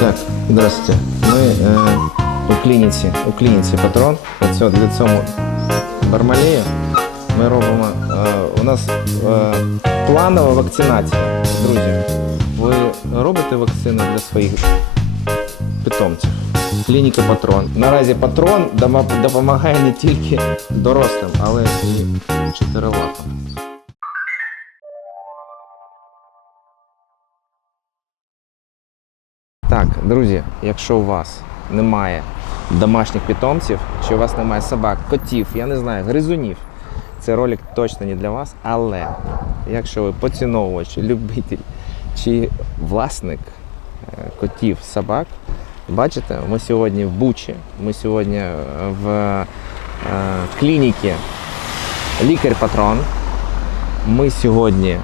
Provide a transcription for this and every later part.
Так, здравствуйте. Ми е, у клініці, у клініці патрон. Оце для цього бармалею ми робимо. Е, у нас е, планова вакцинація. Друзі, ви робите вакцину для своїх питомців? Клініка Патрон. Наразі патрон допомагає не тільки дорослим, але і чотирилапим. Так, друзі, якщо у вас немає домашніх питомців, чи у вас немає собак, котів, я не знаю, гризунів, це ролик точно не для вас. Але якщо ви поціновувач, любитель чи власник е, котів, собак, бачите, ми сьогодні в Бучі, ми сьогодні е, в е, клініці лікар-патрон. Ми сьогодні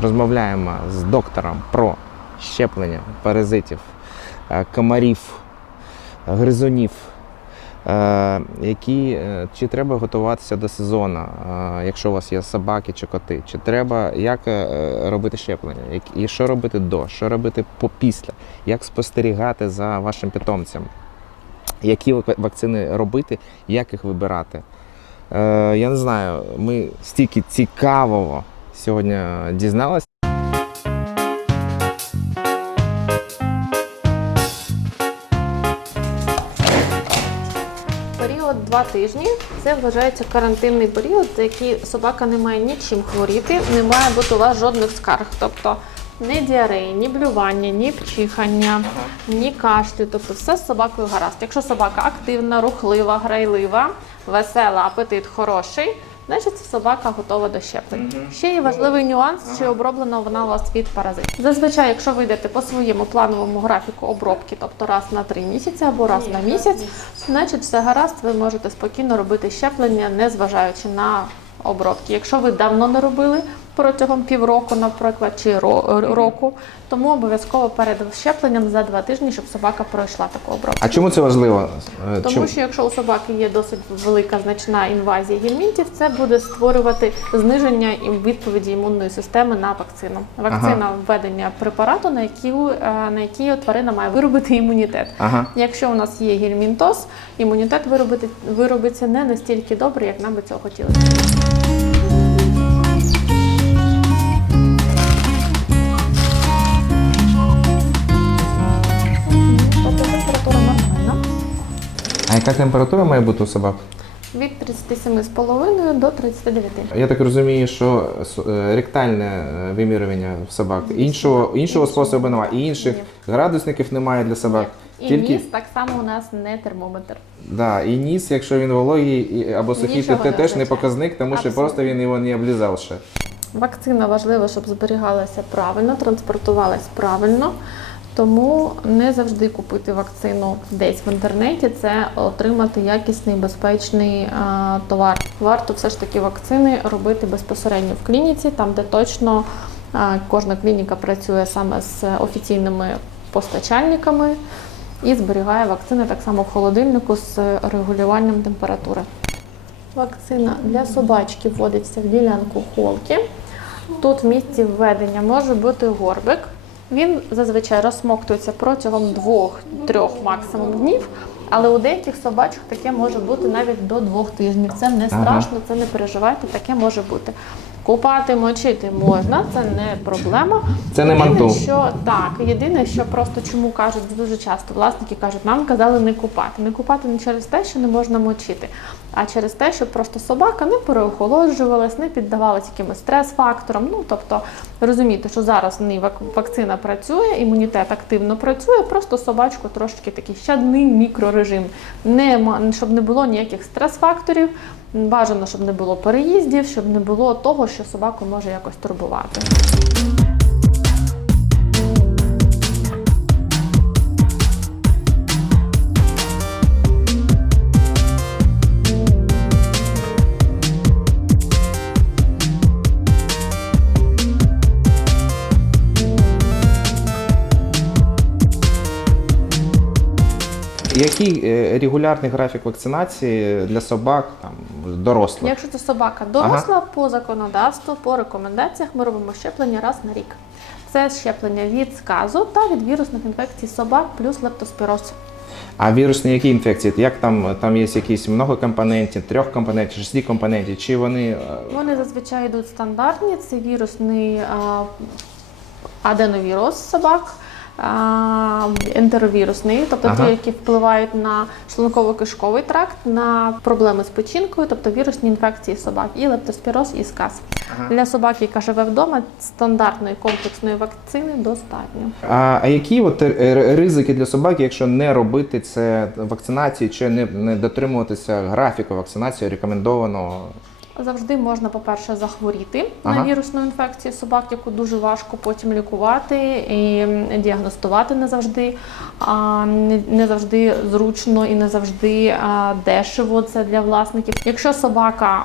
розмовляємо з доктором про щеплення паразитів, е, комарів, гризунів, е, які, е, чи треба готуватися до сезону, якщо у вас є собаки чи коти, чи треба як робити щеплення, і що робити до, що робити по- після, як спостерігати за вашим питомцем, які вакцини робити, як їх вибирати. Я не знаю, ми стільки цікавого сьогодні дізналися. Тижні це вважається карантинний період, за який собака не має нічим хворіти, не має бути у вас жодних скарг. Тобто ні діареї, ні блювання, ні вчихання, ні кашлю. Тобто все з собакою гаразд. Якщо собака активна, рухлива, грайлива, весела, апетит хороший, значить собака готова до щеплення. Ще є важливий нюанс, чи оброблена вона у вас від паразитів. Зазвичай, якщо ви йдете по своєму плановому графіку обробки, тобто раз на три місяці або раз на місяць, значить все гаразд, ви можете спокійно робити щеплення, не зважаючи на обробки. Якщо ви давно не робили протягом півроку, наприклад, чи ро- року, тому обов'язково перед щепленням за два тижні, щоб собака пройшла таку обробку. А чому це важливо? Е, Тому чому? що якщо у собаки є досить велика значна інвазія гельмінтів, це буде створювати зниження ім- відповіді імунної системи на вакцину. Вакцина введення препарату, на які, на які тварина має виробити імунітет. Ага. Якщо у нас є гельмінтоз, імунітет виробити, виробиться не настільки добре, як нам би цього хотілося. А яка температура має бути у собак? Від 37,5 до 39. Я так розумію, що е, ректальне е, вимірювання в собак. Іншого, іншого способу немає. І інших градусників немає для собак. І Тільки ніс так само у нас не термометр. да, і ніс, якщо він вологий або сухий, то це теж не показник, тому що просто він його не облізав ще. Вакцина важлива, щоб зберігалася правильно, транспортувалась правильно. Тому не завжди купити вакцину десь в інтернеті це отримати якісний безпечний а, товар. Варто все ж таки вакцини робити безпосередньо в клініці, там де точно а, кожна клініка працює саме з офіційними постачальниками і зберігає вакцини так само в холодильнику з регулюванням температури. Вакцина для собачки вводиться в ділянку холки. Тут в місці введення може бути горбик. Він зазвичай розсмоктується протягом двох-трьох максимум днів, але у деяких собачок таке може бути навіть до двох тижнів. Це не страшно, це не переживайте, таке може бути. Купати, мочити можна, це не проблема. Це не Єдине, що так, єдине, що просто чому кажуть дуже часто, власники кажуть, нам казали не купати. Не купати не через те, що не можна мочити, а через те, щоб просто собака не переохолоджувалась, не піддавалась якимось стрес-факторам. Ну тобто розумієте, що зараз вак- вакцина працює, імунітет активно працює, просто собачку трошки такий щадний мікрорежим. Не щоб не було ніяких стрес-факторів. Бажано, щоб не було переїздів, щоб не було того, що собаку може якось турбувати. Який е, регулярний графік вакцинації для собак там, дорослих? Якщо це собака доросла, по законодавству, по рекомендаціях ми робимо щеплення раз на рік. це щеплення від сказу та від вірусних інфекцій собак плюс лептоспіроз. А вірусні які інфекції? Як там, там є якісь много компонентів, трьох компонентів, шести компонентів, чи вони е, Вони зазвичай йдуть стандартні. Це вірусний а, аденовірус собак, ентеровірусний, тобто Ага. ті, які впливають на шлунково-кишковий тракт, на проблеми з печінкою, тобто вірусні інфекції собак, і лептоспіроз, і сказ. Для собаки, яка живе вдома, стандартної комплексної вакцини достатньо. А, а які от е, ризики для собаки, якщо не робити це вакцинації, чи не, не дотримуватися графіку вакцинації рекомендованого? Завжди можна, по-перше, захворіти Ага. на вірусну інфекцію собак, яку дуже важко потім лікувати і діагностувати не завжди. А, не- завжди зручно і не завжди дешево це для власників. Якщо собака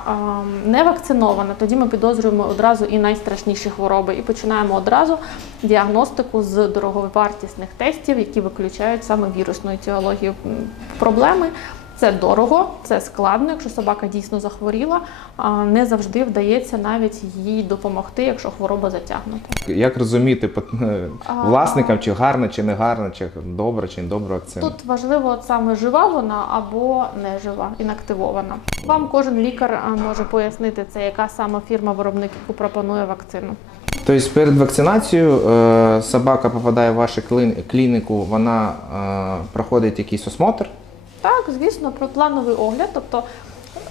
не вакцинована, тоді ми підозрюємо одразу і найстрашніші хвороби, і починаємо одразу діагностику з дороговартісних тестів, які виключають саме вірусну етіологію проблеми. Це дорого, це складно. Якщо собака дійсно захворіла, а, не завжди вдається навіть їй допомогти, якщо хвороба затягнута. Як розуміти е, власникам, чи гарна, чи не гарна, чи добра, чи не добра вакцина? Тут важливо от саме жива вона або не жива, інактивована. Вам кожен лікар може пояснити це, яка саме фірма виробник, яку пропонує вакцину. Тобто перед вакцинацією е, собака попадає в вашу клін- клініку, вона е, проходить якийсь осмотр. Так, звісно, про плановий огляд, тобто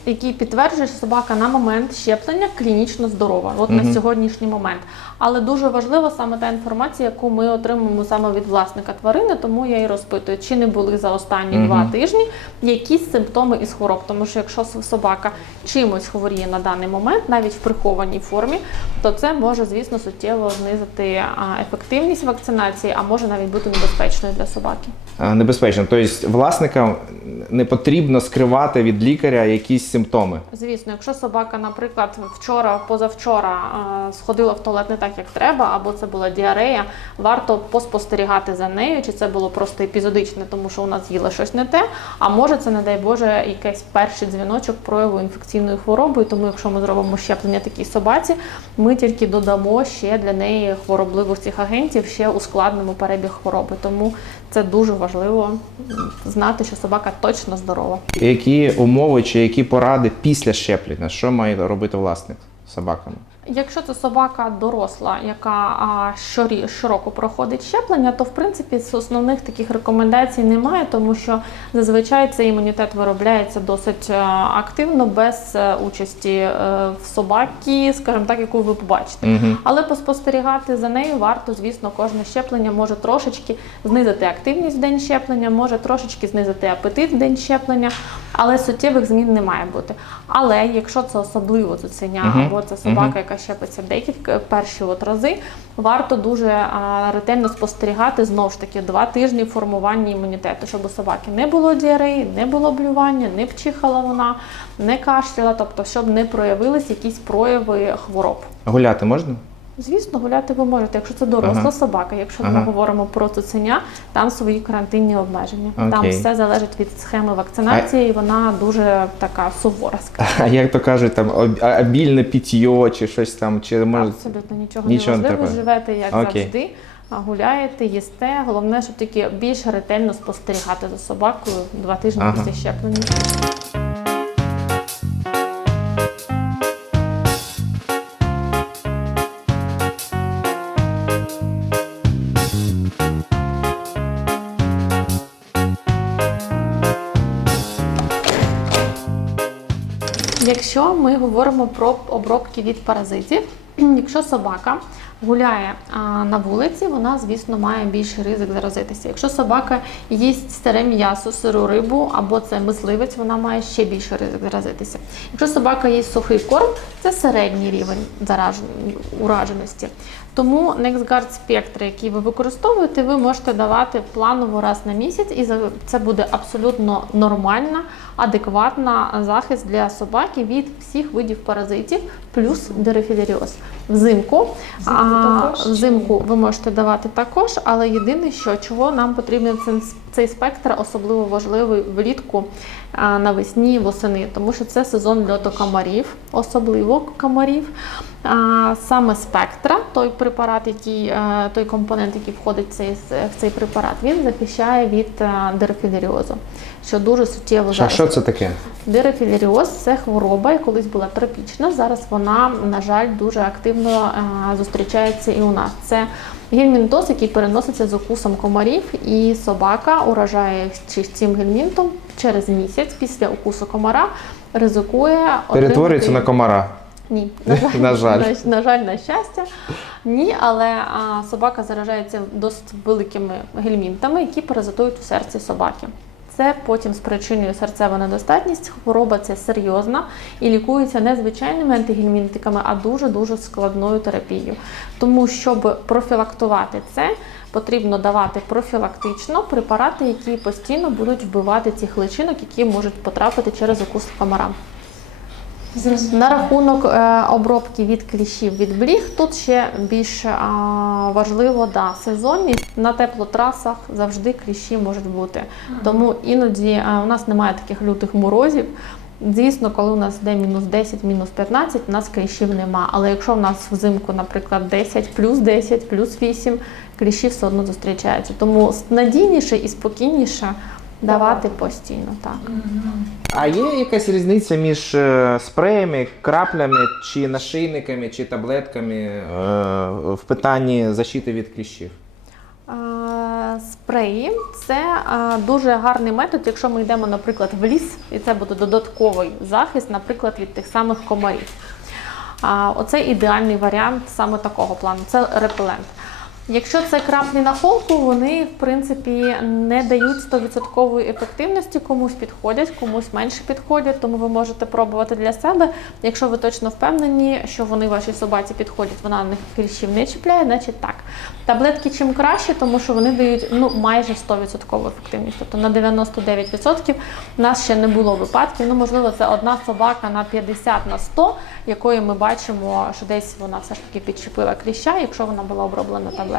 який підтверджує, що собака на момент щеплення клінічно здорова, от на сьогоднішній момент. Але дуже важлива саме та інформація, яку ми отримуємо саме від власника тварини, тому я і розпитую, чи не були за останні Мгм. два тижні якісь симптоми із хвороб. Тому що якщо собака чимось хворіє на даний момент, навіть в прихованій формі, то це може, звісно, суттєво знизити ефективність вакцинації, а може навіть бути небезпечною для собаки. Небезпечно. Тобто власникам не потрібно скривати від лікаря якісь симптоми. Звісно, якщо собака, наприклад, вчора, позавчора е, сходила в туалет не так, як треба, або це була діарея, варто поспостерігати за нею, чи це було просто епізодичне, тому що вона з'їла щось не те. А може, це, не дай Боже, якийсь перший дзвіночок прояву інфекційної хвороби. Тому, якщо ми зробимо щеплення такій собаці, ми тільки додамо ще для неї хворобливих цих агентів, ще ускладнимо перебіг хвороби. Тому це дуже важливо знати, що собака точно здорова. Які умови чи які поради після щеплення? Що має робити власник з собаками? Якщо це собака доросла, яка щороку проходить щеплення, то в принципі з основних таких рекомендацій немає, тому що зазвичай цей імунітет виробляється досить е, активно без е, участі е, в собаки, скажімо так, яку ви побачите. Угу. Але поспостерігати за нею варто, звісно, кожне щеплення може трошечки знизити активність в день щеплення, може трошечки знизити апетит в день щеплення, але суттєвих змін не має бути. Але якщо це особливо цуценя Мгм. або це собака, яка щепиться декілька перші от рази, варто дуже ретельно спостерігати знову ж таки два тижні формування імунітету, щоб у собаки не було діареї, не було блювання, не вчихала вона, не кашляла, тобто щоб не проявились якісь прояви хвороб. Гуляти можна? Звісно, гуляти ви можете, якщо це доросла Ага. собака. Якщо Ага. ми говоримо про цуценя, там свої карантинні обмеження. Там все залежить від схеми вакцинації, і вона дуже така сувора. скажімо. А як то кажуть, там обільне питьо чи щось там, чи може. Абсолютно нічого, Нічого не важливо. Живете як Окей. завжди, а, гуляєте, їсте. Головне, щоб тільки більш ретельно спостерігати за собакою два тижні Ага. після щеплення. Ми говоримо про обробки від паразитів, якщо собака гуляє на вулиці, вона, звісно, має більший ризик заразитися. Якщо собака їсть старе м'ясо, сиру рибу або це мисливець, вона має ще більший ризик заразитися. Якщо собака їсть сухий корм, це середній рівень ураженості. Тому NextGuard Spectre, який ви використовуєте, ви можете давати планово раз на місяць, і це буде абсолютно нормальна, адекватна захист для собаки від всіх видів паразитів, плюс дерефілеріоз. Взимку, а, взимку ви можете давати також, але єдине, що чого нам потрібен цей, цей спектр, особливо важливий влітку навесні, восени, тому що це сезон льоту комарів, особливо комарів. А, Саме спектра, той препарат, який, е, той компонент, який входить в цей, в цей препарат, він захищає від е, дерефілеріозу, що дуже суттєво А зараз. що це таке? Дерефілеріоз це хвороба, яка колись була тропічна. Зараз вона, на жаль, дуже активно е, зустрічається і у нас. Це гельмінтоз, який переноситься з укусом комарів, і собака уражає цим гельмінтом через місяць після укусу комара. Ризикує Перетворюється на комара. ні, на жаль, На жаль. на, на жаль, на щастя. Ні, але а, собака заражається досить великими гельмінтами, які паразитують у серці собаки. Це потім спричинює серцеву недостатність. Хвороба це серйозна і лікується не звичайними антигельмінтиками, а дуже дуже складною терапією. Тому, щоб профілактувати це, потрібно давати профілактично препарати, які постійно будуть вбивати цих личинок, які можуть потрапити через укус комара. На рахунок е, обробки від кліщів від бліг, тут ще більш важливо да, сезонність. На теплотрасах завжди кліщі можуть бути. Тому іноді е, у нас немає таких лютих морозів. Звісно, коли у нас йде мінус 10, мінус 15, у нас кліщів нема. Але якщо в нас взимку, наприклад, 10, плюс 10, плюс 8, кліщі все одно зустрічаються. Тому надійніше і спокійніше давати постійно. Так. А є якась різниця між е, спреями, краплями чи нашийниками, чи таблетками е, в питанні защити від кліщів? Е, Спреї це е, дуже гарний метод, якщо ми йдемо, наприклад, в ліс, і це буде додатковий захист, наприклад, від тих самих комарів. А, Оце ідеальний варіант саме такого плану. Це репелент. Якщо це краплі на холку, вони в принципі не дають 100% ефективності, комусь підходять, комусь менше підходять, тому ви можете пробувати для себе. Якщо ви точно впевнені, що вони вашій собаці підходять, вона на них кліщів не чіпляє, значить так. Таблетки чим краще, тому що вони дають ну майже 100% ефективність. Тобто на 99% у нас ще не було випадків. Ну можливо, це одна собака на 50 на 100, якої ми бачимо, що десь вона все ж таки підчепила кліща, якщо вона була оброблена таблеткою.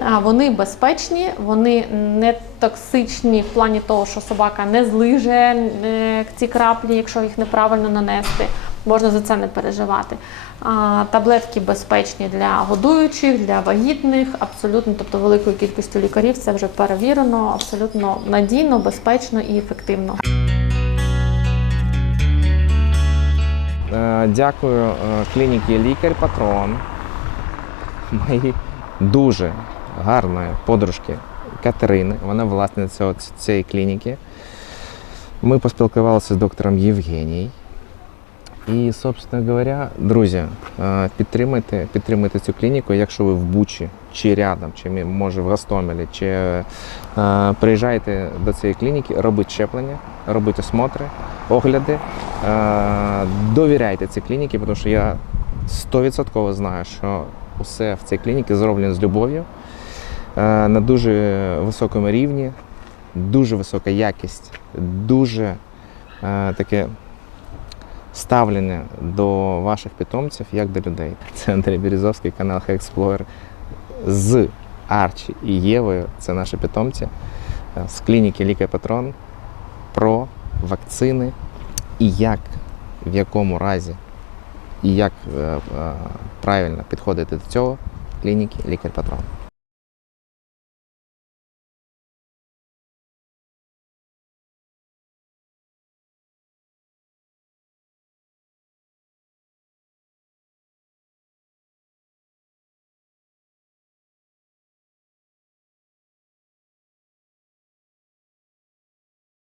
А, Вони безпечні, вони не токсичні в плані того, що собака не злиже е, ці краплі, якщо їх неправильно нанести. Можна за це не переживати. Таблетки безпечні для годуючих, для вагітних, абсолютно, тобто великою кількістю лікарів це вже перевірено, абсолютно надійно, безпечно і ефективно. Е, Дякую е, клініці Лікар-Патрон, моїй дуже гарної подружки Катерини. Вона власниця цієї клініки. Ми поспілкувалися з доктором Євгеній. І, собственно говоря, друзі, е, підтримайте, підтримайте цю клініку, якщо ви в Бучі, чи рядом, чи може в Гостомелі, чи е, приїжджаєте до цієї клініки, робіть щеплення, робіть осмотри, огляди. Е, довіряйте цій клініці, тому що я 100% знаю, що усе в цій клініці зроблено з любов'ю, е, на дуже високому рівні, дуже висока якість, дуже е, таке ставлення до ваших питомців як до людей. Це Андрій Березовський, канал Hexplorer з Арчі і Євою. Це наші питомці е, з клініки Ліка Патрон про вакцини і як, в якому разі і як правильно підходити до цього клініки Лікар Патрон.